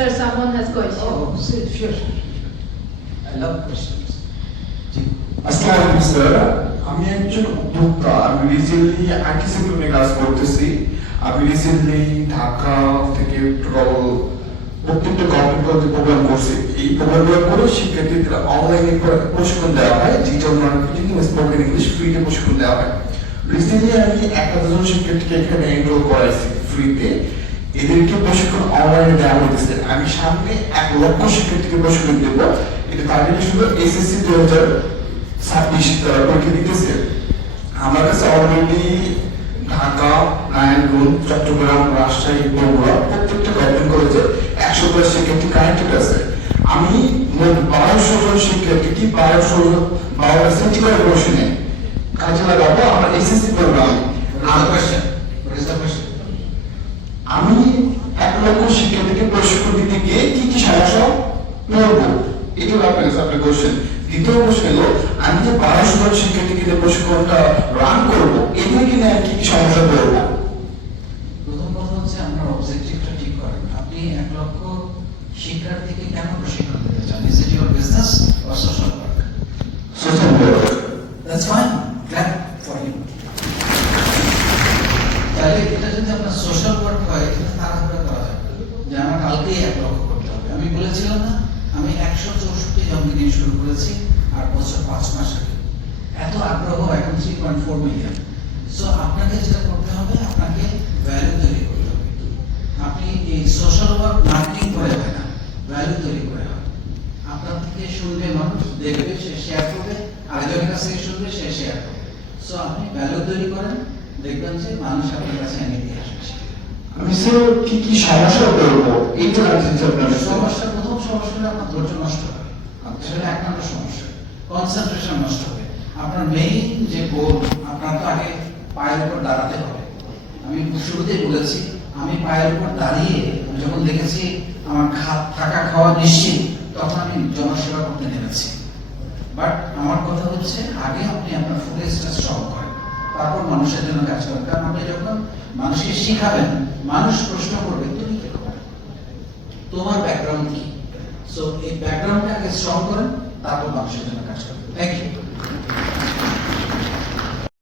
Sir, someone has question. Oh, sure. I love questions. আসসালামু আলাইকুম sir, আমি একজন উদ্যোক্তা। আমি রিসেন্টলি আইটি সেক্টর নিয়ে কাজ করতেছি। আমি রিসেন্টলি ঢাকা থেকে টোটাল প্রত্যেকটা গভর্নমেন্ট কলেজে প্রোগ্রাম করছি। এই প্রোগ্রামগুলো করে শিক্ষার্থীদের অনলাইনে প্রশিক্ষণ দেওয়া হয়, ডিজিটাল মার্কেটিং এবং স্পোকেন ইংলিশ ফ্রিতে প্রশিক্ষণ দেওয়া হয়। রিসেন্টলি আমি 1000 শিক্ষার্থীকে এখানে এনরোল করাইছি ফ্রিতে। এদেরকে প্রশিক্ষণ অনলাইনে দেওয়া হয়েছে। আমি সামনে 1 লক্ষ শিক্ষার্থীকে প্রশিক্ষণ দেবো। এটা টার্গেট শুধু এসএসসি 2026 তারা পরীক্ষা দিতেছে। আমার কাছে অলরেডি ঢাকা, নারায়ণগঞ্জ, চট্টগ্রাম, রাজশাহী, বগুড়া প্রত্যেকটা গভর্নমেন্ট কলেজে 100+ শিক্ষার্থী কানেক্টেড আছে। আমি মোট 1200 জন শিক্ষার্থীকে 12টা সেন্টিগ্রেড প্রশ্নে কাজে লাগাবো আমার এসএসসি প্রোগ্রাম। আমি 1 লক্ষ শিক্ষার্থীকে প্রশিক্ষণ দিতে গিয়ে কি কি সমস্যা পড়বো, এটা আপনার কাছে আপনার কোশ্চেন। দ্বিতীয় প্রশ্ন হলো, আমি যে 1200 জন শিক্ষার্থীকে প্রশিক্ষণটা রান করবো, এদের কিনে কি কি সমস্যা পড়বো? প্রথম কথা হচ্ছে আপনার অবজেক্টিভটা ঠিক করেন। আপনি 1 লক্ষ শিক্ষার্থীকে কেন প্রশিক্ষণ দিতে চান? Is it your business or social work? Social work. That's fine, clap for you. তাহলে এটা যদি আপনার সোশ্যাল ওয়ার্ক হয়, এটা তাড়াহুড়া করা যাবে যে আমার কালকেই 1 লক্ষ করতে হবে। আমি বলেছিলাম না, আমি 164 জন দিয়ে শুরু করেছি আর বছর 5 মাস আগে। এত আগ্রহ, এখন 3.4 মিলিয়ন। সো আপনাকে যেটা করতে হবে, আপনাকে ভ্যালু তৈরি করতে হবে। আপনি এই সোশ্যাল ওয়ার্ক মার্কেটিং করে হয় না, ভ্যালু তৈরি করে হয়। আপনার থেকে শুনবে মানুষ, দেখবে, সে শেয়ার করবে, আরেকজনের কাছ থেকে শুনবে, সে শেয়ার করবে। সো আপনি ভ্যালু তৈরি করেন, দেখবেন যে মানুষ আপনার কাছে এনে দিয়ে আসবে। আমি স্যার কি কি সমস্যা পড়বো, এইটা জানতে আপনার সমস্যা, প্রথম সমস্যা হলো আপনার ধৈর্য নষ্ট হবে। সেটা 1 নম্বর সমস্যা। কনসেন্ট্রেশন নষ্ট হবে। আপনার মেইন যে গোল, আপনার তো আগে পায়ের উপর দাঁড়াতে হবে। আমি শুরুতেই বলেছি, আমি পায়ের উপর দাঁড়িয়ে যখন দেখেছি আমার থাকা খাওয়া নিশ্চিত, তখন আমি জনসেবা করতে নেমেছি। বাট আমার কথা হচ্ছে, আগে আপনি আপনার ফুটেজটা স্ট্রং করেন, তারপর মানুষের জন্য কাজ করেন। কারণ আপনি যখন মানুষকে শিখাবেন, মানুষ প্রশ্ন করবে, তুমি কি করো, তোমার ব্যাকগ্রাউন্ড কি। সো এই ব্যাকগ্রাউন্ডটা আগে স্ট্রং করেন, তারপর মানুষের জন্য কাজ করবেন। Thank you.